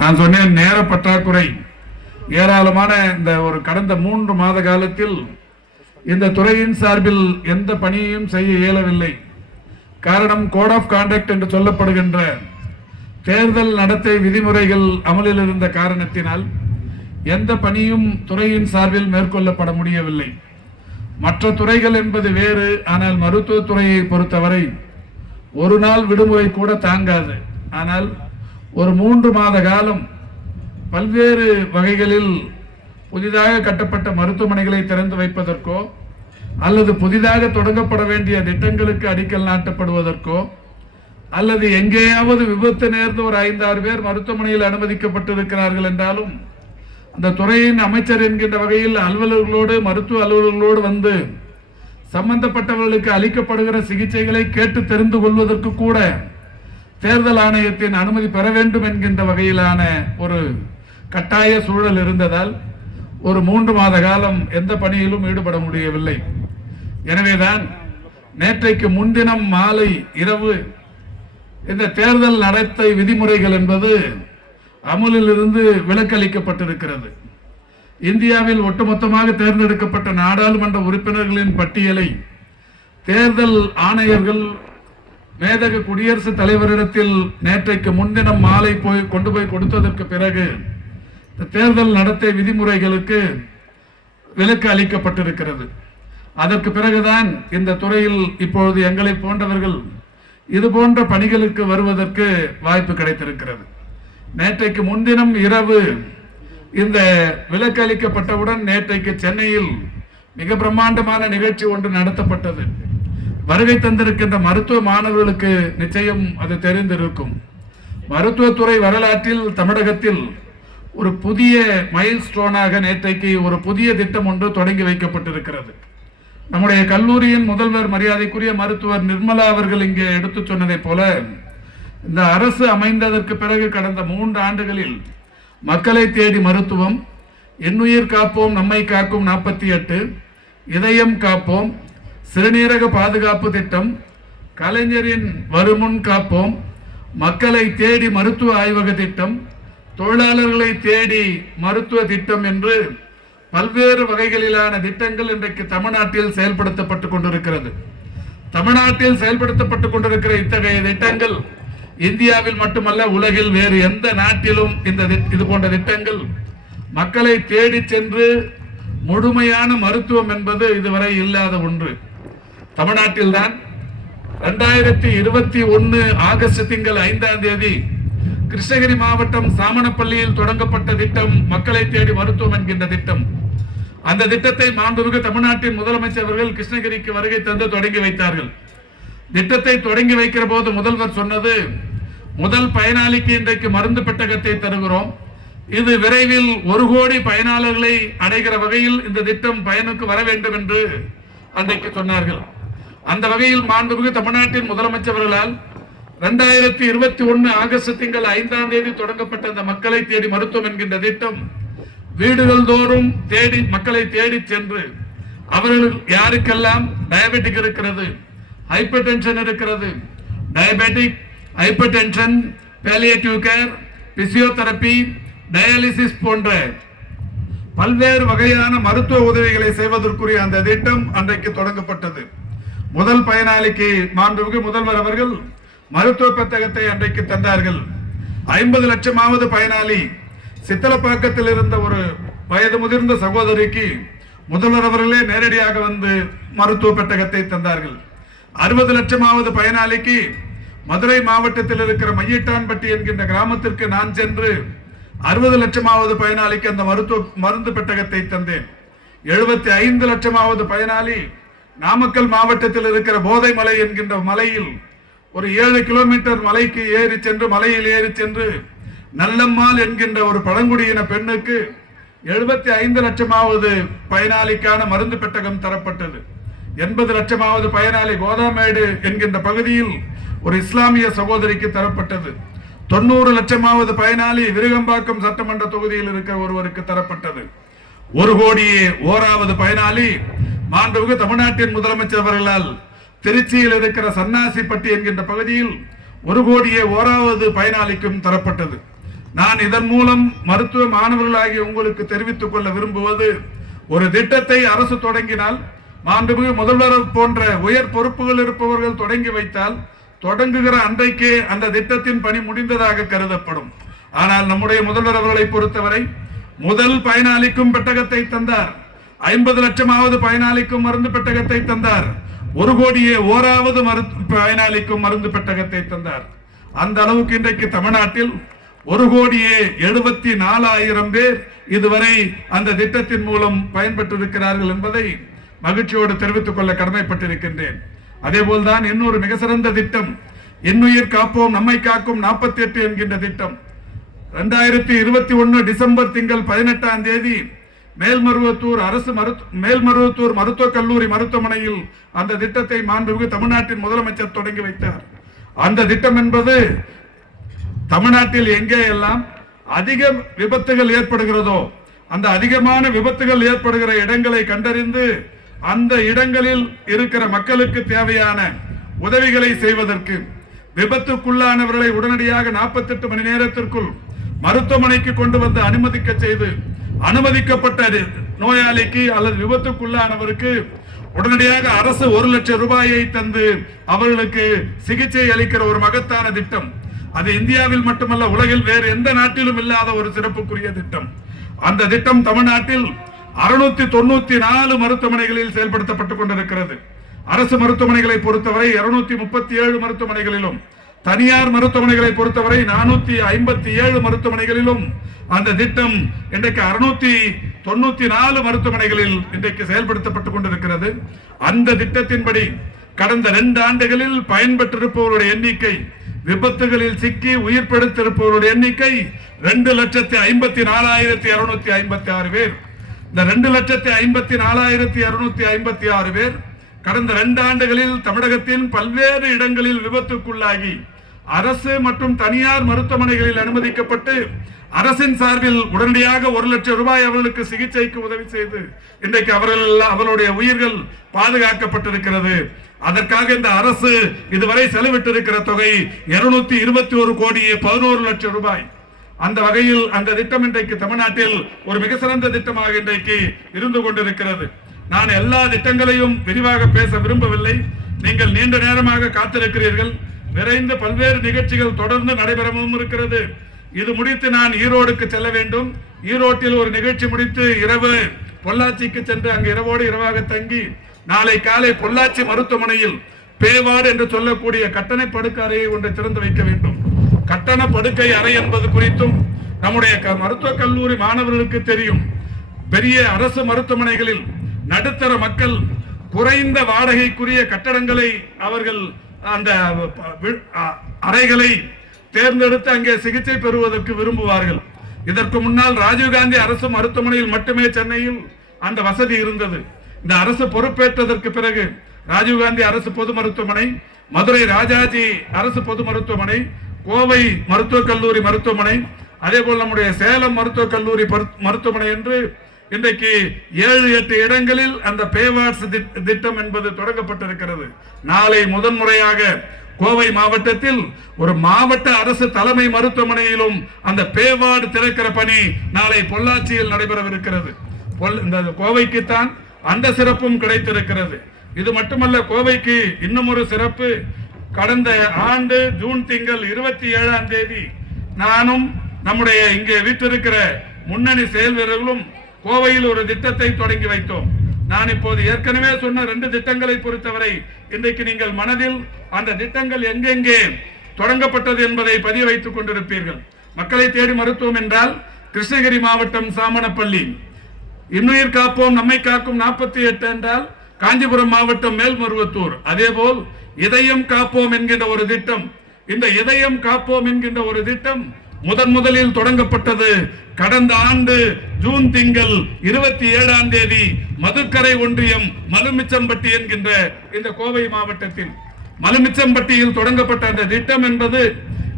நான் சொன்னேன், நேர பற்றாக்குறை ஏராளமான இந்த ஒரு கடந்த 3 மாத காலத்தில் இந்த துறையின் சார்பில் எந்த பணியையும் செய்ய இயலவில்லை. காரணம், கோட் ஆஃப் கான்டக்ட் என்று சொல்லப்படுகின்ற தேர்தல் நடத்தை விதிமுறைகள் அமலில் இருந்த காரணத்தினால் எந்த பணியும் துறையின் சார்பில் மேற்கொள்ளப்பட முடியவில்லை. மற்ற துறைகள் என்பது வேறு. ஆனால் மருத்துவத்துறையை பொறுத்தவரை ஒரு நாள் விடுமுறை கூட தாங்காது. ஆனால் ஒரு 3 மாத காலம் பல்வேறு வகைகளில் புதிதாக கட்டப்பட்ட மருத்துவமனைகளை திறந்து வைப்பதற்கோ அல்லது புதிதாக தொடங்கப்பட வேண்டிய திட்டங்களுக்கு அடிக்கல் நாட்டப்படுவதற்கோ அல்லது எங்கேயாவது விபத்து நேர்ந்து ஒரு 5-6 பேர் மருத்துவமனையில் அனுமதிக்கப்பட்டிருக்கிறார்கள் என்றாலும் அந்த துறையின் அமைச்சர் என்கின்ற வகையில் அலுவலர்களோடு மருத்துவ அலுவலர்களோடு வந்து சம்பந்தப்பட்டவர்களுக்கு அளிக்கப்படுகிற சிகிச்சைகளை கேட்டு தெரிந்து கொள்வதற்கு கூட தேர்தல் ஆணையத்தின் அனுமதி பெற வேண்டும் என்கின்ற வகையிலான ஒரு கட்டாய சூழல் இருந்ததால் ஒரு 3 மாத காலம் எந்த பணியிலும் ஈடுபட முடியவில்லை. எனவேதான் நேற்றைக்கு முன்தினம் மாலை இரவு இந்த தேர்தல் நடத்தை விதிமுறைகள் என்பது அமலில் இருந்து விலக்களிக்கப்பட்டிருக்கிறது. இந்தியாவில் ஒட்டுமொத்தமாக தேர்ந்தெடுக்கப்பட்ட நாடாளுமன்ற உறுப்பினர்களின் பட்டியலை தேர்தல் ஆணையர்கள் மேதகு குடியரசுத் தலைவரிடத்தில் நேற்றைக்கு முன்தினம் மாலை கொண்டு போய் கொடுத்ததற்கு பிறகு தேர்தல் நடத்தை விதிமுறைகளுக்கு விலக்கு அளிக்கப்பட்டிருக்கிறது. அதற்கு பிறகுதான் இந்த துறையில் இப்பொழுது எங்களை போன்றவர்கள் இது போன்ற பணிகளுக்கு வருவதற்கு வாய்ப்பு கிடைத்திருக்கிறது. நேற்றைக்கு முன்தினம் இரவு இந்த விலக்கு அளிக்கப்பட்டவுடன் நேற்றைக்கு சென்னையில் மிக பிரம்மாண்டமான நிகழ்ச்சி ஒன்று நடத்தப்பட்டது. வருகை தந்திருக்கின்ற மருத்துவ மாணவர்களுக்கு நிச்சயம் அது தெரிந்திருக்கும். மருத்துவத்துறை வரலாற்றில் தமிழகத்தில் ஒரு புதிய மைல் ஸ்டோனாக நேற்றைக்கு ஒரு புதிய திட்டம் ஒன்று தொடங்கி வைக்கப்பட்டிருக்கிறது. நம்முடைய கல்லூரியின் முதல்வர் மரியாதைக்குரிய மருத்துவர் நிர்மலா அவர்கள் இங்கே எடுத்து சொன்னதை போல இந்த அரசு அமைந்ததற்கு பிறகு கடந்த 3 ஆண்டுகளில் மக்களை தேடி மருத்துவம், இன்னுயிர் காப்போம் நம்மை காக்கும் 48, இதயம் காப்போம், சிறுநீரக பாதுகாப்பு திட்டம், கலைஞரின் வருமுன் காப்போம், மக்களை தேடி மருத்துவ ஆய்வக திட்டம், தொழிலாளர்களை தேடி மருத்துவ திட்டம் என்று பல்வேறு வகைகளிலான திட்டங்கள் இன்றைக்கு தமிழ்நாட்டில் செயல்படுத்தப்பட்டுக் கொண்டிருக்கிறது. தமிழ்நாட்டில் செயல்படுத்தப்பட்டுக் கொண்டிருக்கிற இத்தகைய திட்டங்கள் இந்தியாவில் மட்டுமல்ல, உலகில் வேறு எந்த நாட்டிலும் இது போன்ற திட்டங்கள் மக்களை தேடி சென்று முழுமையான மருத்துவம் என்பது இதுவரை இல்லாத ஒன்று. தமிழ்நாட்டில் தான் 2021 ஆகஸ்ட் திங்கள் 5ஆம் தேதி கிருஷ்ணகிரி மாவட்டம் சாமனப்பள்ளியில் தொடங்கப்பட்ட திட்டம் மக்களை தேடி மருத்துவம் என்கின்ற திட்டம். அந்த திட்டத்தை மாண்புமிகு தமிழ்நாட்டின் முதலமைச்சர் அவர்கள் கிருஷ்ணகிரிக்கு வருகை தந்து தொடங்கி வைத்தார்கள். திட்டத்தை தொடங்கி வைக்கிற போது முதல்வர் சொன்னது, முதல் பயனாளிக்கு இன்றைக்கு மருந்து பெட்டகத்தை தருகிறோம், இது விரைவில் 1 கோடி பயனாளர்களை அடைகிற வகையில் இந்த திட்டம் பயனுக்கு வர வேண்டும் என்று அன்றைக்கு சொன்னார்கள். அந்த வகையில் மாண்புமிகு தமிழ்நாட்டின் முதலமைச்சர் அவர்களால் 2021 ஆகஸ்ட் திங்கள் 5ஆம் தேதி தொடங்கப்பட்ட அந்த மக்களை தேடி மருத்துவம் என்கின்ற திட்டம் வீடுகள் தோறும் தேடி மக்களை தேடி சென்று அவர்கள் யாருக்கெல்லாம் டயபெட்டிக் இருக்கிறது, ஹைப்பர் டென்ஷன் இருக்கிறது, diabetic, hyper tension, palliative care, physiotherapy, dialysis போன்ற பல்வேறு வகையான மருத்துவ உதவிகளை செய்வதற்குரிய அந்த திட்டம் அன்றைக்கு தொடங்கப்பட்டது. முதல் பயனாளிக்கு மாண்புமிகு முதல்வர் அவர்கள் மருத்துவ பெட்டகத்தை அன்றைக்கு தந்தார்கள். 50 லட்சமாவது பயனாளி சித்தலப்பாக்கத்தில் இருந்த ஒரு வயது முதிர்ந்த சகோதரிக்கு முதல்வர் அவர்களே நேரடியாக வந்து மருத்துவ பெட்டகத்தை தந்தார்கள். 60 லட்சமாவது பயனாளிக்கு மதுரை மாவட்டத்தில் இருக்கிற மையிட்டான்பட்டி என்கின்ற கிராமத்திற்கு நான் சென்று 60 லட்சமாவது பயனாளிக்கு அந்த மருந்து பெட்டகத்தை தந்தேன். 75 லட்சமாவது பயனாளி நாமக்கல் மாவட்டத்தில் இருக்கிற போதை மலை என்கின்ற மலையில் ஒரு 7 கிலோமீட்டர் மலைக்கு ஏறி சென்று மலையில் ஏறி சென்று நல்லம்மாள் என்கின்ற ஒரு பழங்குடியின பெண்ணுக்கு 75 லட்சமாவது பயனாளிக்கான மருந்து பெட்டகம் தரப்பட்டது. 80 லட்சமாவது பயனாளி கோதாமேடு என்கின்ற பகுதியில் ஒரு இஸ்லாமிய சகோதரிக்கு தரப்பட்டது. 90 லட்சமாவது பயனாளி விருகம்பாக்கம் சட்டமன்ற தொகுதியில் இருக்கிற ஒருவருக்கு தரப்பட்டது. 1 கோடியே 1வது பயனாளி மாண்புமிகு தமிழ்நாட்டின் முதலமைச்சர் அவர்களால் திருச்சியில் இருக்கிற சன்னாசிப்பட்டி என்கின்ற பகுதியில் 1 கோடியே 1வது பயனாளிக்கும் தரப்பட்டது. நான் இதன் மூலம் மருத்துவ மாணவர்களாகி உங்களுக்கு தெரிவித்துக் கொள்ள விரும்புவது, ஒரு திட்டத்தை அரசு தொடங்கினால், மாண்புமிகு முதல்வர் போன்ற உயர் பொறுப்புகள் இருப்பவர்கள் தொடங்கி வைத்தால், தொடங்குகிற அன்றைக்கே அந்த திட்டத்தின் பணி முடிந்ததாக கருதப்படும். ஆனால் நம்முடைய முதல்வர் அவர்களை பொறுத்தவரை முதல் பயனாளிக்கும் பெட்டகத்தை தந்தார், 50 லட்சமாவது பயனாளிக்கும் மருந்து பெட்டகத்தை தந்தார், 1 கோடியே ஓராவது பயனாளிக்கும் மருந்து பெட்டகத்தை தந்தார். அந்த அளவுக்கு இன்றைக்கு தமிழ்நாட்டில் 1,74,00,000 பேர் இதுவரை அந்த திட்டத்தின் மூலம் பயன்பெற்றிருக்கிறார்கள் என்பதை மகிழ்ச்சியோடு தெரிவித்துக் கொள்ள கடமைப்பட்டிருக்கின்றேன். அதே போல்தான் இன்னொரு மிக சிறந்த திட்டம், இன்னுயிர் காப்போம் நம்மை காக்கும் 48 என்கின்ற திட்டம். 2021 டிசம்பர் திங்கள் 18ஆம் தேதி மேல்மருவத்தூர் மருத்துவக் கல்லூரி மருத்துவமனையில் அந்த திட்டத்தை மாண்புமிகு தமிழ்நாட்டின் முதலமைச்சர் தொடங்கி வைத்தார். அந்த திட்டம் என்பது தமிழ்நாட்டில் எங்கே எல்லாம் அதிக விபத்துகள் ஏற்படுகிறதோ அந்த அதிகமான விபத்துகள் ஏற்படுகிற இடங்களை கண்டறிந்து அந்த இடங்களில் இருக்கிற மக்களுக்கு தேவையான உதவிகளை செய்வதற்கு, விபத்துக்குள்ளானவர்களை உடனடியாக 48 மணி நேரத்திற்குள் மருத்துவமனைக்கு கொண்டு வந்து அனுமதிக்க செய்து, அனுமதிக்கப்பட்ட நோயாளிக்கு அல்லது விபத்துக்குள்ளானவருக்கு உடனடியாக அரசு 1 லட்சம் ரூபாயை தந்து அவர்களுக்கு சிகிச்சை அளிக்கிற ஒரு மகத்தான திட்டம். அது இந்தியாவில் மட்டுமல்ல, உலகில் வேறு எந்த நாட்டிலும் இல்லாத ஒரு சிறப்புக்குரிய திட்டம். அந்த திட்டம் தமிழ்நாட்டில் 694 மருத்துவமனைகளில் செயல்படுத்தப்பட்டுக் கொண்டிருக்கிறது. அரசு மருத்துவமனைகளை பொறுத்தவரை 237 மருத்துவமனைகளிலும், தனியார் மருத்துவமனைகளை பொறுத்தவரை 457 மருத்துவமனைகளிலும் அந்த திட்டம் இன்றைக்கு 694 மருத்துவமனைகளில் இன்றைக்கு செயல்படுத்தப்பட்டுக் கொண்டிருக்கிறது. அந்த திட்டத்தின்படி கடந்த 2 ஆண்டுகளில் பயன்பெற்றிருப்பவருடைய எண்ணிக்கை, விபத்துகளில் சிக்கி உயிர் பிழைத்திருப்பவருடைய எண்ணிக்கை 2,54,256 பேர். இந்த 2,54,256 பேர் கடந்த 2 ஆண்டுகளில் தமிழகத்தின் பல்வேறு இடங்களில் விபத்துக்குள்ளாகி அரசு மற்றும் தனியார் மருத்துவமனைகளில் அனுமதிக்கப்பட்டு அரசின் சார்பில் உடனடியாக 1 லட்சம் ரூபாய் அவர்களுக்கு சிகிச்சைக்கு உதவி செய்து இன்றைக்கு அவர்களுடைய உயிர்கள் பாதுகாக்கப்பட்டிருக்கிறது. அதற்காக இந்த அரசு இதுவரை செலவிட்டிருக்கிற தொகை 221 கோடியே 11 லட்சம் ரூபாய். அந்த வகையில் அந்த திட்டம் இன்றைக்கு தமிழ்நாட்டில் ஒரு மிக சிறந்த திட்டமாக இன்றைக்கு இருந்து கொண்டிருக்கிறது. நான் எல்லா திட்டங்களையும் விரிவாக பேச விரும்பவில்லை. நீங்கள் நீண்ட நேரமாக காத்திருக்கிறீர்கள். விரைந்து பல்வேறு நிகழ்ச்சிகள் தொடர்ந்து நடைபெறவும் இருக்கிறது. இது முடித்து நான் ஈரோடுக்கு செல்ல வேண்டும். ஈரோட்டில் ஒரு நிகழ்ச்சி முடித்து இரவு பொள்ளாச்சிக்கு சென்று அங்கு இரவோடு இரவாக தங்கி நாளை காலை பொள்ளாச்சி மருத்துவமனையில் பேவார்டு என்று சொல்லக்கூடிய கட்டண படுக்கை அறையை ஒன்றை திறந்து வைக்க வேண்டும். கட்டண படுக்கை அறை என்பது குறித்தும் நம்முடைய மருத்துவக் கல்லூரி மாணவர்களுக்கு தெரியும். பெரிய அரசு மருத்துவமனைகளில் நடுத்தர மக்கள் குறைந்த வாடகைக்குரிய கட்டடங்களை அவர்கள் அந்த அறைகளை தேர்ந்தெடுத்து அங்கே சிகிச்சை பெறுவதற்கு விரும்புவார்கள். இதற்கு முன்னால் ராஜீவ்காந்தி அரசு மருத்துவமனையில் மட்டுமே சென்னையில் அந்த வசதி இருந்தது. இந்த அரசு பொறுப்பேற்றதற்கு பிறகு ராஜீவ்காந்தி அரசு பொது மருத்துவமனை, மதுரை ராஜாஜி அரசு பொது மருத்துவமனை, கோவை மருத்துவக் கல்லூரி மருத்துவமனை, அதே போல் நம்முடைய சேலம் மருத்துவக் கல்லூரி மருத்துவமனை என்று இன்றைக்கு 7-8 இடங்களில் அந்த பேவார்ட்ஸ் திட்டம் என்பது தொடங்கப்பட்டிருக்கிறது. நாளை முதன்முறையாக கோவை மாவட்டத்தில் ஒரு மாவட்ட அரசு தலைமை மருத்துவமனையிலும் அந்த பேவார்டு திறக்கிற பணி நாளை பொள்ளாச்சியில் நடைபெறவிருக்கிறது. இந்த கோவைக்குத்தான் அந்த சிறப்பும் கிடைத்திருக்கிறது. இது மட்டுமல்ல, கோவைக்கு இன்னும் ஒரு சிறப்பு. கடந்த ஆண்டு ஜூன் திங்கள் 27ஆம் தேதி நானும் நம்முடைய இங்கே வீட்டிருக்கிற முன்னணி செயல் வீரர்களும் கோவையில் ஒரு திட்டத்தை தொடங்கி வைத்தோம். நான் இப்போது ஏற்கனவே சொன்ன 2 திட்டங்களை பொறுத்தவரை இன்றைக்கு நீங்கள் மனதில் அந்த திட்டங்கள் எங்கெங்கே தொடங்கப்பட்டது என்பதை பதிய வைத்துக் கொண்டிருப்பீர்கள். மக்களை தேடி மருத்துவம் என்றால் கிருஷ்ணகிரி மாவட்டம் சாமனப்பள்ளி, இன்னுயிர் காப்போம் நம்மை காக்கும் 48 என்றால் காஞ்சிபுரம் மாவட்டம் மேல்மருவத்தூர். அதேபோல் இதயம் காப்போம் என்கின்ற ஒரு திட்டம். இந்த இதயம் காப்போம் என்கின்ற ஒரு திட்டம் முதலில் தொடங்கப்பட்டது கடந்த ஆண்டு ஜூன் திங்கள் 27ஆம் தேதி மதுக்கரை ஒன்றியம் மலுமிச்சம்பட்டி என்கின்ற இந்த கோவை மாவட்டத்தில் மலுமிச்சம்பட்டியில் தொடங்கப்பட்ட அந்த திட்டம் என்பது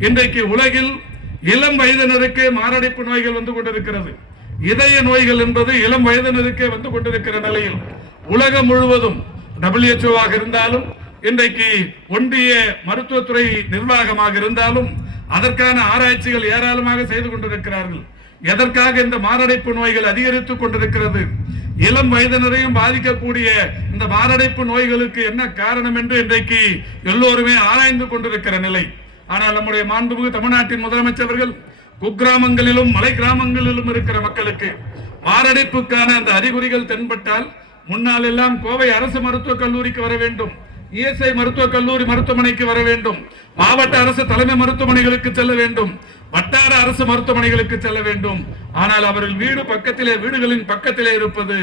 இன்றைக்கு உலகில் இளம் வயதினருக்கே மாரடைப்பு நோய்கள் வந்து கொண்டிருக்கிறது. இதய நோய்கள் என்பது இளம் வயதினருக்கே வந்து கொண்டிருக்கிற நிலையில் உலகம் முழுவதும் WHO ஆக இருந்தாலும் இன்றைக்கு ஒன்றிய மருத்துவத்துறை நிர்வாகமாக இருந்தாலும் அதற்கான ஆராய்ச்சிகள் ஏராளமாக செய்து கொண்டிருக்கிறார்கள். எதற்காக இந்த மாரடைப்பு நோய்கள் அதிகரித்துக் கொண்டிருக்கிறது, இளம் வயதினரையும் பாதிக்கக்கூடிய இந்த மாரடைப்பு நோய்களுக்கு என்ன காரணம் என்று இன்றைக்கு எல்லோருமே ஆராய்ந்து கொண்டிருக்கிற நிலை. ஆனால் நம்முடைய மாண்புமிகு தமிழ்நாட்டின் முதலமைச்சர்கள் குக்கிராமங்களிலும் மலை கிராமங்களிலும் இருக்கிற மக்களுக்கு மாரடைப்புக்கான அந்த அறிகுறிகள் தென்பட்டால் முன்னால் எல்லாம் கோவை அரசு மருத்துவக் கல்லூரிக்கு வர வேண்டும், இஎஸ்ஐ மருத்துவக் கல்லூரி மருத்துவமனைக்கு வர வேண்டும், மாவட்ட அரசு தலைமை மருத்துவமனைகளுக்கு செல்ல வேண்டும், வட்டார அரசு மருத்துவமனைகளுக்கு செல்ல வேண்டும். ஆனால் அவர்கள் வீடுகளின் பக்கத்திலே இருப்பது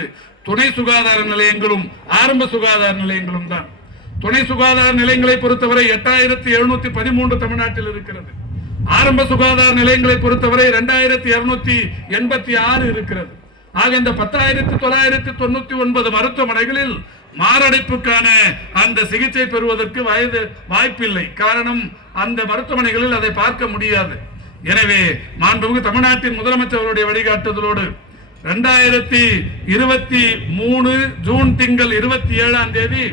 துணை சுகாதார நிலையங்களும் ஆரம்ப சுகாதார நிலையங்களும் தான். துணை சுகாதார நிலையங்களை பொறுத்தவரை 8713 தமிழ்நாட்டில் இருக்கிறது. ஆரம்ப சுகாதார நிலையங்களை பொறுத்தவரை 2286 இருக்கிறது. ஆக இந்த 10,999 மருத்துவமனைகளில் மாரடைப்புக்கான அந்த சிகிச்சை பெறுவதற்கு வாய்ப்பில்லை. காரணம், அந்த மருத்துவமனைகளில் அதை பார்க்க முடியாது. எனவே மாண்புமிகு தமிழ்நாட்டின் முதலமைச்சர்களுடைய வழிகாட்டுதலோடு 2023 ஜூன் திங்கள் 27ஆம் தேதி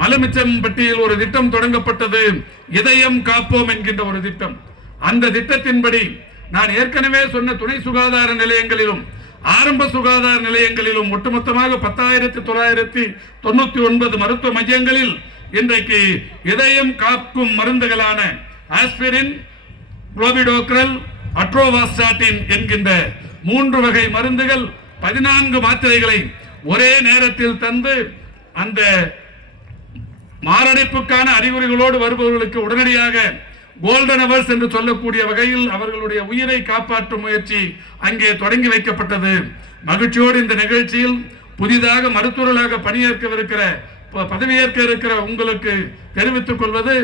மலுமிச்சம்பட்டியில் ஒரு திட்டம் தொடங்கப்பட்டது, இதயம் காப்போம் என்கின்ற ஒரு திட்டம். அந்த திட்டத்தின்படி நான் ஏற்கனவே சொன்ன துணை சுகாதார நிலையங்களிலும் ஆரம்ப சுகாதார நிலையங்களிலும் ஒட்டுமொத்தமாக 10,999 மருத்துவ மையங்களில் இன்றைக்கு இதயம் காக்கும் மருந்துகளான ஆஸ்பிரின், குளோபிடோக்ரல், அட்ரோவாஸ்டாட்டின் என்கின்ற 3 வகை மருந்துகள் 14 மாத்திரைகளை ஒரே நேரத்தில் தந்து அந்த மாரடைப்புக்கான அறிகுறிகளோடு வருபவர்களுக்கு உடனடியாக கோல்டன் அவர்ஸ் என்று சொல்லக்கூடிய வகையில் அவர்களுடைய உயிரை காப்பாற்றும் முயற்சி அங்கே தொடங்கி வைக்கப்பட்டது. மகிழ்ச்சியோடு இந்த நிகழ்ச்சியில் புதிதாக மருத்துவர்களாக பதவியேற்க இருக்கிற உங்களுக்கு தெரிவித்துக் கொள்வது,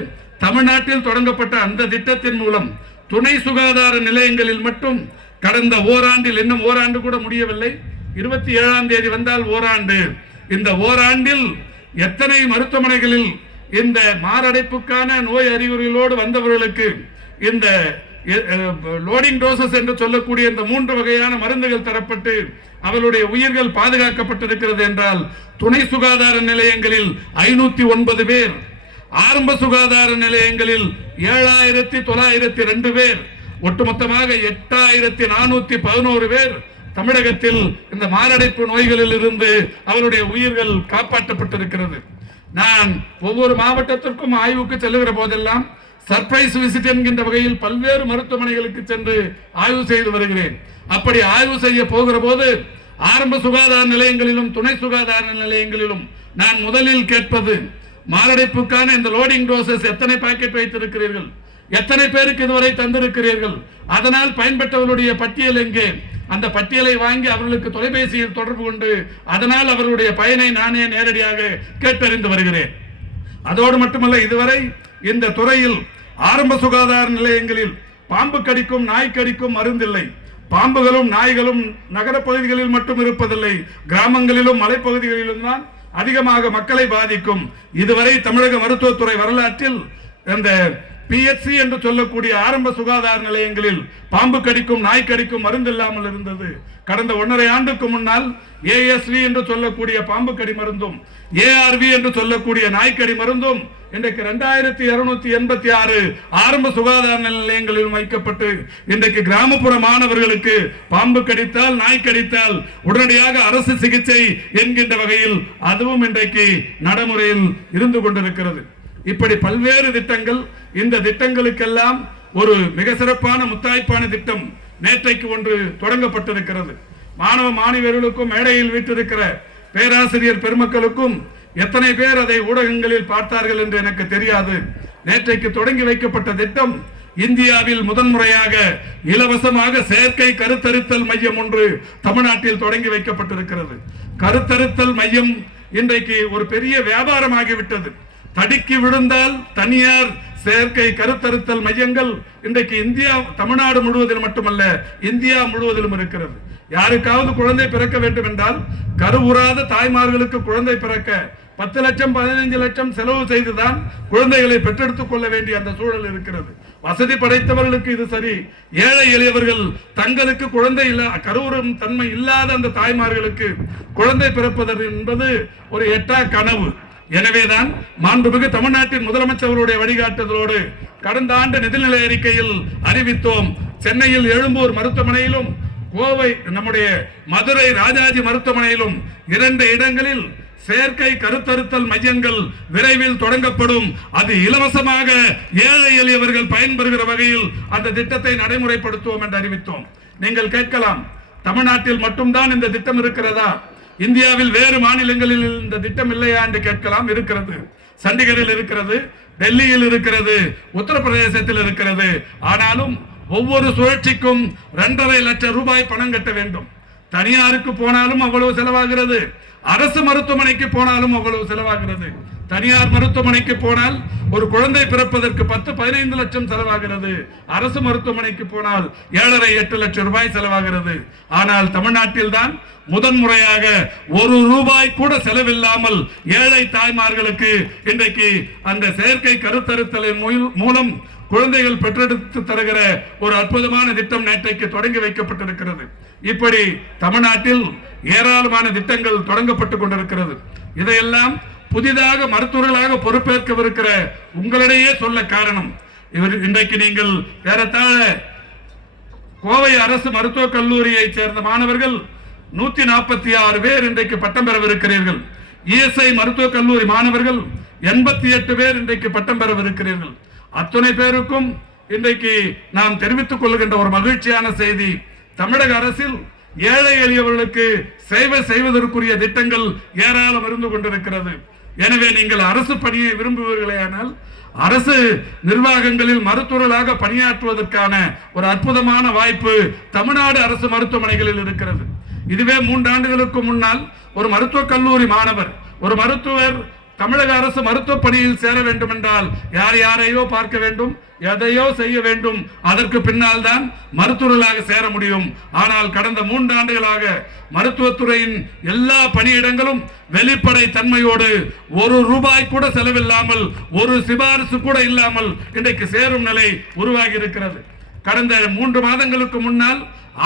தமிழ்நாட்டில் தொடங்கப்பட்ட அந்த திட்டத்தின் மூலம் துணை சுகாதார நிலையங்களில் மட்டும் கடந்த ஓராண்டில், இன்னும் ஓராண்டு கூட முடியவில்லை, 27ஆம் தேதி வந்தால் ஓராண்டு, இந்த ஓராண்டில் எத்தனை மருத்துவமனைகளில் இந்த மாரடைப்புக்கான நோய் அறிகுறிகளோடு வந்தவர்களுக்கு இந்த லோடிங் டோசஸ் என்று சொல்லக்கூடிய இந்த 3 வகையான மருந்துகள் தரப்பட்டு அவர்களுடைய உயிர்கள் பாதுகாக்கப்பட்டிருக்கிறது என்றால், துணை சுகாதார நிலையங்களில் 509 பேர், ஆரம்ப சுகாதார நிலையங்களில் 7,902 பேர், ஒட்டுமொத்தமாக 8,411 பேர் தமிழகத்தில் இந்த மாரடைப்பு நோய்களில் இருந்து அவருடைய உயிர்கள் காப்பாற்றப்பட்டிருக்கிறது. நான் ஒவ்வொரு மாவட்டத்திற்கும் ஆய்வுக்கு செல்லுகிற போதெல்லாம் சர்ப்ரைஸ் விசிட் என்கின்ற வகையில் பல்வேறு மருத்துவமனைகளுக்கு சென்று ஆய்வு செய்து வருகிறேன். அப்படி ஆய்வு செய்ய போகிற போது ஆரம்ப சுகாதார நிலையங்களிலும் துணை சுகாதார நிலையங்களிலும் நான் முதலில் கேட்பது, மாரடைப்புக்கான இந்த லோடிங் டோசஸ் எத்தனை பாக்கெட் வைத்திருக்கிறீர்கள், எத்தனை பேருக்கு இதுவரை தந்திருக்கிறீர்கள், அதனால் பயன்பெற்றவர்களுடைய பட்டியல் எங்கே, அந்த பட்டியலை வாங்கி அவர்களுக்கு தொலைபேசியில் தொடர்பு கொண்டு அதனால் அவர்களுடைய பயனை நானே நேரடியாக கேட்டறிந்து வருகிறேன். அதோடு மட்டுமல்ல, இதுவரை இந்த துறையில் ஆரம்ப சுகாதார நிலையங்களில் பாம்பு கடிக்கும் நாய் கடிக்கும் மருந்தில்லை. பாம்புகளும் நாய்களும் நகர பகுதிகளில் மட்டும் இருப்பதில்லை, கிராமங்களிலும் மலைப்பகுதிகளிலும் தான் அதிகமாக மக்களை பாதிக்கும். இதுவரை தமிழக மருத்துவத்துறை வரலாற்றில் இந்த பிஎச்சி என்று சொல்லக்கூடிய ஆரம்ப சுகாதார நிலையங்களில் பாம்பு கடிக்கும் நாய் கடிக்கும் மருந்து இல்லாமல் இருந்தது. கடந்த 1.5 ஆண்டுக்கு முன்னால் ஏஎஸ்வி என்று சொல்லக்கூடிய பாம்பு கடி மருந்தும் ஏஆர்வி என்று சொல்லக்கூடிய நாய்க்கடி மருந்தும் இன்றைக்கு 2286 ஆரம்ப சுகாதார நிலையங்களில் வைக்கப்பட்டு இன்றைக்கு கிராமப்புற மாணவர்களுக்கு பாம்பு கடித்தால் நாய் கடித்தால் உடனடியாக அரசு சிகிச்சை என்கின்ற வகையில் அதுவும் இன்றைக்கு நடைமுறையில் இருந்து கொண்டிருக்கிறது. இப்படி பல்வேறு திட்டங்கள், இந்த திட்டங்களுக்கெல்லாம் ஒரு மிக சிறப்பான முத்தாய்ப்பான திட்டம் நேற்றைக்கு ஒன்று தொடங்கப்பட்டிருக்கிறது. மாணவ மாணவியர்களுக்கும் மேடையில் வீட்டிருக்கிற பேராசிரியர் பெருமக்களுக்கும் எத்தனை பேர் அதை ஊடகங்களில் பார்த்தார்கள் என்று எனக்கு தெரியாது. நேற்றைக்கு தொடங்கி வைக்கப்பட்ட திட்டம் இந்தியாவில் முதன்முறையாக இலவசமாக செயற்கை கருத்தரித்தல் மையம் ஒன்று தமிழ்நாட்டில் தொடங்கி வைக்கப்பட்டிருக்கிறது. கருத்தரித்தல் மையம் இன்றைக்கு ஒரு பெரிய வியாபாரமாகிவிட்டது. தடுக்கி விழுந்தால் தனியார் செயற்கை கருத்தரித்தல் மையங்கள் இன்றைக்கு தமிழ்நாடு முழுவதிலும் மட்டுமல்ல, இந்தியா முழுவதிலும் இருக்கிறது. யாருக்காவது குழந்தை பிறக்க வேண்டும் என்றால் கருவுறாத தாய்மார்களுக்கு குழந்தை பிறக்க 10 லட்சம் 15 லட்சம் செலவு செய்துதான் குழந்தைகளை பெற்றெடுத்துக் கொள்ள வேண்டிய அந்த சூழல் இருக்கிறது. வசதி படைத்தவர்களுக்கு இது சரி, ஏழை எளியவர்கள் தங்களுக்கு குழந்தை கருவுறும் தன்மை இல்லாத அந்த தாய்மார்களுக்கு குழந்தை பிறப்பது என்பது ஒரு எட்டா கனவு. எனவேதான் மாண்புமிகு தமிழ்நாட்டின் முதலமைச்சர்களுடைய வழிகாட்டுதலோடு கடந்த ஆண்டு நிதிநிலை அறிக்கையில் அறிவித்தோம். சென்னையில் எழும்பூர் மருத்துவமனையிலும் கோவை நம்முடைய மதுரை ராஜாஜி மருத்துவமனையிலும் 2 இடங்களில் செயற்கை கருத்தறுத்தல் மையங்கள் விரைவில் தொடங்கப்படும். அது இலவசமாக ஏழை எளியவர்கள் பயன்பெறுகிற வகையில் அந்த திட்டத்தை நடைமுறைப்படுத்துவோம் என்று அறிவித்தோம். நீங்கள் கேட்கலாம், தமிழ்நாட்டில் மட்டும்தான் இந்த திட்டம் இருக்கிறதா, இந்தியாவில் வேறு மாநிலங்களில் இந்த திட்டம் இல்லையா என்று கேட்கலாம். இருக்கிறது. சண்டிகரில் இருக்கிறது, டெல்லியில் இருக்கிறது, உத்தரப்பிரதேசத்தில் இருக்கிறது. ஆனாலும் ஒவ்வொரு சுழற்சிக்கும் 2.5 லட்சம் ரூபாய் பணம் கட்ட வேண்டும். தனியாருக்கு போனாலும் அவ்வளவு செலவாகிறது, அரசு மருத்துவமனைக்கு போனாலும் அவ்வளவு செலவாகிறது. தனியார் மருத்துவமனைக்கு போனால் ஒரு குழந்தை பிறப்பதற்கு 10-15 லட்சம் செலவாகிறது. அரசு மருத்துவமனைக்கு போனால் 7.5-8 லட்சம் ரூபாய் செலவாகிறது. ஆனால் தமிழ்நாட்டில் தான் முதன்முறையாக 1 ரூபாய் கூட செலவில்லாமல் ஏழை தாய்மார்களுக்கு இன்றைக்கு அந்த செயற்கை கருத்தறுத்தலின் மூலம் குழந்தைகள் பெற்றெடுத்து தருகிற ஒரு அற்புதமான திட்டம் நேற்றைக்கு தொடங்கி வைக்கப்பட்டிருக்கிறது. இப்படி தமிழ்நாட்டில் ஏராளமான திட்டங்கள் தொடங்கப்பட்டுக் கொண்டிருக்கிறது. இதையெல்லாம் புதிதாக மருத்துவர்களாக பொறுப்பேற்கவிருக்கிற உங்களிடையே சொல்ல காரணம், இன்றைக்கு நீங்கள் ஏறத்தாழ கோவை அரசு மருத்துவக் கல்லூரியை சேர்ந்த மாணவர்கள் 146 பேர் இன்றைக்கு பட்டம் பெறவிருக்கிறீர்கள். இஎஸ்ஐ மருத்துவக் கல்லூரி மாணவர்கள் 88 பேர் இன்றைக்கு பட்டம் பெறவிருக்கிறீர்கள். அத்தனை பேருக்கும் இன்றைக்கு நாம் தெரிவித்துக் கொள்கின்ற ஒரு மகிழ்ச்சியான செய்தி, தமிழக அரசில் ஏழை எளியவர்களுக்கு சேவை செய்வதற்குரிய திட்டங்கள் ஏராளம் இருந்து கொண்டிருக்கிறது. எனவே நீங்கள் அரசு பணியை விரும்புவீர்களேயானால் அரசு நிர்வாகங்களில் மருத்துவர்களாக பணியாற்றுவதற்கான ஒரு அற்புதமான வாய்ப்பு தமிழ்நாடு அரசு மருத்துவமனைகளில் இருக்கிறது. இதுவே 3 ஆண்டுகளுக்கு முன்னால் ஒரு மருத்துவக் கல்லூரி மாணவர், ஒரு மருத்துவர் தமிழக அரசு மருத்துவ பணியில் சேர வேண்டும் என்றால் யாரையோ பார்க்க வேண்டும், எதையோ செய்ய வேண்டும். அதற்கு பின்னால் தான் மருத்துவர்களாக சேர முடியும். ஆனால் கடந்த 3 ஆண்டுகளாக மருத்துவத்துறையின் எல்லா பணியிடங்களும் வெளிப்படை தன்மையோடு 1 ரூபாய் கூட செலவில்லாமல், ஒரு சிபாரிசு கூட இல்லாமல் இன்றைக்கு சேரும் நிலை உருவாகி இருக்கிறது. கடந்த 3 மாதங்களுக்கு முன்னால்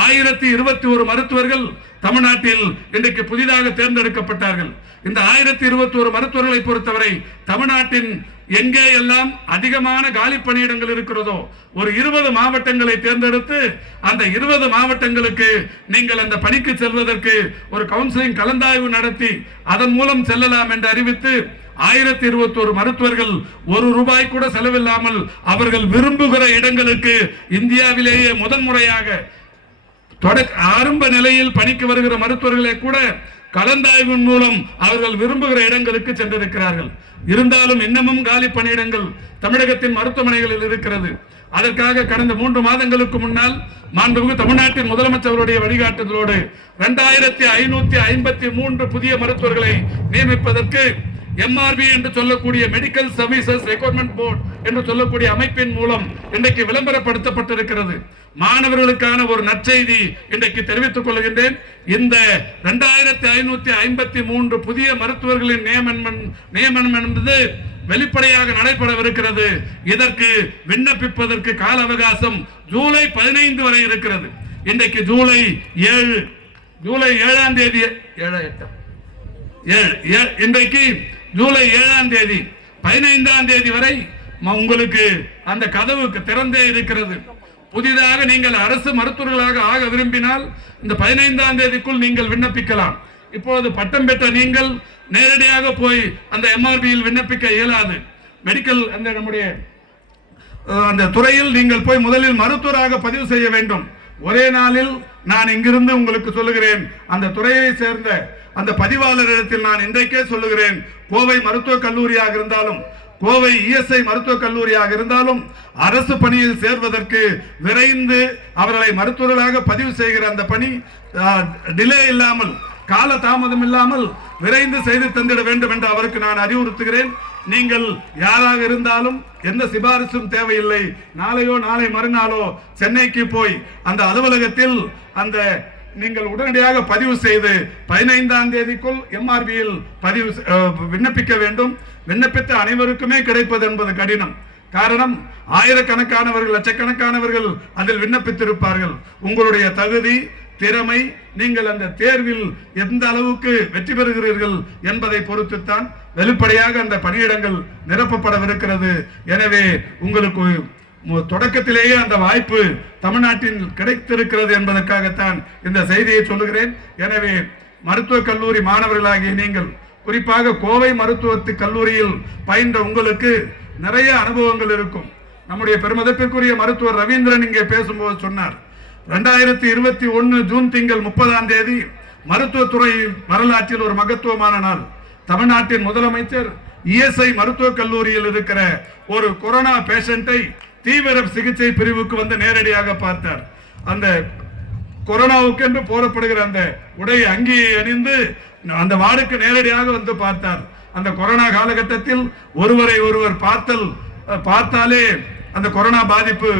1021 மருத்துவர்கள் தமிழ்நாட்டில் இன்றைக்கு புதிதாக தேர்ந்தெடுக்கப்பட்டார்கள். இந்த 1021 மருத்துவர்களை பொறுத்தவரை தமிழ்நாட்டின் எங்கே எல்லாம் அதிகமான காலி பணியிடங்கள் இருக்கிறதோ ஒரு 20 மாவட்டங்களை தேர்ந்தெடுத்து அந்த 20 மாவட்டங்களுக்கு நீங்கள் அந்த பணிக்கு செல்வதற்கு ஒரு கவுன்சிலிங் கலந்தாய்வு நடத்தி அதன் மூலம் செல்லலாம் என்று அறிவித்து 1021 மருத்துவர்கள் 1 ரூபாய் கூட செலவில்லாமல் அவர்கள் விரும்புகிற இடங்களுக்கு இந்தியாவிலேயே முதன்முறையாக ஆரம்ப நிலையில் பணிக்கு வருகிற மருத்துவர்களை கூட கலந்தாய்வின் மூலம் அவர்கள் விரும்புகிற இடங்களுக்கு சென்றிருக்கிறார்கள். இருந்தாலும் இன்னமும் காலி பணியிடங்கள் தமிழகத்தின் மருத்துவமனைகளில் இருக்கிறது. அதற்காக கடந்த 3 மாதங்களுக்கு முன்னால் மாண்புமிகு தமிழ்நாட்டின் முதலமைச்சருடைய வழிகாட்டுதலோடு 2553 புதிய மருத்துவர்களை நியமிப்பதற்கு MRB என்று சொல்லக்கூடிய மெடிக்கல் சர்வீசஸ் ரெக்ரூட்மெண்ட் போர்டு என்று சொல்லக்கூடிய அமைப்பின் மூலம் இன்றைக்கு விளம்பரப்படுத்தப்பட்டிருக்கிறது. மாணவர்களுக்கான ஒரு நற்செய்தி இன்றைக்கு தெரிவித்துக் கொள்கின்றேன். இந்த 2553 புதிய மருத்துவர்களின் நியமனம் என்பது வெளிப்படையாக நடைபெறவிருக்கிறது. இதற்கு விண்ணப்பிப்பதற்கு கால அவகாசம் ஜூலை 15 வரை இருக்கிறது. இன்றைக்கு ஜூலை 7ஆம் தேதி இன்றைக்கு ஜூலை 7ஆம் தேதி 15ஆம் தேதி வரை உங்களுக்கு அந்த கதவு திறந்தே இருக்கிறது. புதிதாக நீங்கள் அரசு மருத்துவர்களாக ஆக விரும்பினால் இந்த 15ஆம் தேதிக்குள் நீங்கள் விண்ணப்பிக்கலாம். இப்போது பட்டம் பெற்ற நீங்கள் நேரடியாக போய் அந்த MRBயில் விண்ணப்பிக்க இயலாது. மெடிக்கல் அந்த நம்முடைய அந்த துறையில் நீங்கள் போய் முதலில் மருத்துவராக பதிவு செய்ய வேண்டும். ஒரே நாளில் நான் இங்கிருந்து உங்களுக்கு சொல்லுகிறேன், அந்த துறையை சேர்ந்த அந்த பதிவாளரிடத்தில் நான் இன்றைக்கே சொல்லுகிறேன், கோவை மருத்துவக் கல்லூரியாக இருந்தாலும் கோவை இஎஸ்ஐ மருத்துவக் கல்லூரியாக இருந்தாலும் அரசு பணியில் சேர்வதற்கு விரைந்து அவர்களை மருத்துவர்களாக பதிவு செய்கிற அந்த பணி டிலே இல்லாமல், கால தாமதம் இல்லாமல் விரைந்து செய்து தந்திட வேண்டும் என்று அவருக்கு நான் அறிவுறுத்துகிறேன். நீங்கள் யாராக இருந்தாலும் எந்த சிபாரிசும் தேவையில்லை. நாளையோ நாளை மறுநாளோ சென்னைக்கு போய் அந்த அலுவலகத்தில் அந்த நீங்கள் உடனடியாக பதிவு செய்து 15ஆம் தேதிக்குள் MRBயில் விண்ணப்பிக்க வேண்டும். விண்ணப்பித்த அனைவருக்குமே கிடைப்பது என்பது கடினம். காரணம், ஆயிரக்கணக்கானவர்கள் லட்சக்கணக்கானவர்கள் அதில் விண்ணப்பித்திருப்பார்கள். உங்களுடைய தகுதி திறமை, நீங்கள் அந்த தேர்வில் எந்த அளவுக்கு வெற்றி பெறுகிறீர்கள் என்பதை பொறுத்துத்தான் வெளிப்படையாக அந்த பணியிடங்கள் நிரப்பப்படவிருக்கிறது. எனவே உங்களுக்கு தொடக்கத்திலேயே அந்த வாய்ப்பு தமிழ்நாட்டில் கிடைத்திருக்கிறது என்பதற்காகத்தான் இந்த செய்தியை சொல்லுகிறேன். எனவே மருத்துவக் கல்லூரி மாணவர்களாகிய நீங்கள், குறிப்பாக கோவை மருத்துவ கல்லூரியில் பயின்ற உங்களுக்கு நிறைய அனுபவங்கள் இருக்கும். நம்முடைய பெருமதிப்பிற்குரிய மருத்துவர் ரவீந்திரன் இங்கே பேசும்போது சொன்னார், 2021 ஜூன் திங்கள் 30ஆம் தேதி மருத்துவத்துறை வரலாற்றில் ஒரு மகத்துவமான நாள். தமிழ்நாட்டின் முதலமைச்சர் இஎஸ்ஐ மருத்துவக் கல்லூரியில் இருக்கிற ஒரு கொரோனா பேஷண்டை தீவிர சிகிச்சை பிரிவுக்கு வந்து நேரடியாக பார்த்தார். அந்த கொரோனாவுக்கு என்று போடப்படுகிற அந்த உடை அங்கியை அணிந்து அந்த வார்டுக்கு நேரடியாக வந்து பார்த்தார். அந்த கொரோனா காலகட்டத்தில் ஒருவரை ஒருவர் பார்த்தாலே அந்த கொரோனா பாதிப்பு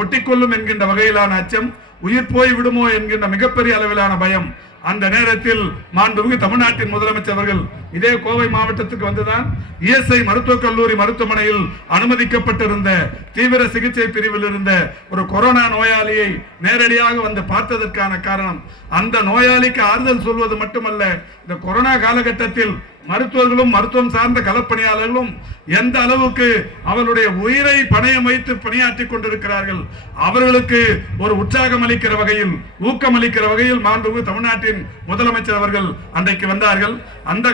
ஒட்டிக்கொள்ளும் என்கின்ற வகையிலான அச்சம், உயிர் போய் விடுமோ என்கின்ற மிகப்பெரிய அளவிலான பயம். அந்த நேரத்தில் மாண்புமிகு தமிழ்நாட்டின் முதலமைச்சர் அவர்கள் இதே கோவை மாவட்டத்துக்கு வந்துதான் இஎஸ்ஐ மருத்துவக் கல்லூரி மருத்துவமனையில் அனுமதிக்கப்பட்டிருந்த தீவிர சிகிச்சை பிரிவில் இருந்த ஒரு கொரோனா நோயாளியை நேரடியாக வந்து பார்த்ததற்கான காரணம், அந்த நோயாளிக்கு ஆறுதல் சொல்வது மட்டுமல்ல, இந்த கொரோனா காலகட்டத்தில் மருத்துவர்களும் மருத்துவம் சார்ந்த களப்பணியாளர்களும் எந்த அளவுக்கு அவருடைய உயிரை பணயம் வைத்து பணியாற்றி கொண்டிருக்கிறார்கள், அவர்களுக்கு ஒரு உற்சாகம் அளிக்கிற வகையில், ஊக்கம் அளிக்கிற வகையில் மாண்புமிகு தமிழ்நாட்டின் முதலமைச்சர் அவர்கள் அன்றைக்கு வந்தார்கள். அந்த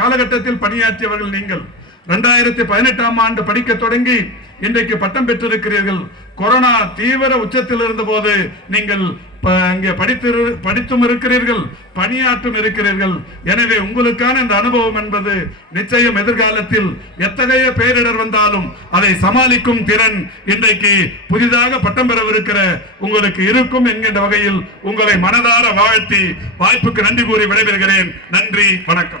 காலகட்டத்தில் பணியாற்றியவர்கள் நீங்கள் 2018ஆம் ஆண்டு படிக்க தொடங்கி இன்றைக்கு பட்டம் பெற்றிருக்கிறீர்கள். கொரோனா தீவிர உச்சத்தில் இருந்த போது நீங்கள் அங்கே படித்தும் இருக்கிறீர்கள், பணியாற்றும் இருக்கிறீர்கள். எனவே உங்களுக்கான இந்த அனுபவம் என்பது நிச்சயம் எதிர்காலத்தில் எத்தகைய பேரிடர் வந்தாலும் அதை சமாளிக்கும் திறன் இன்றைக்கு புதிதாக பட்டம் பெறவிருக்கிற உங்களுக்கு இருக்கும் என்கின்ற வகையில் உங்களை மனதார வாழ்த்தி வாய்ப்புக்கு நன்றி கூறி விடைபெறுகிறேன். நன்றி, வணக்கம்.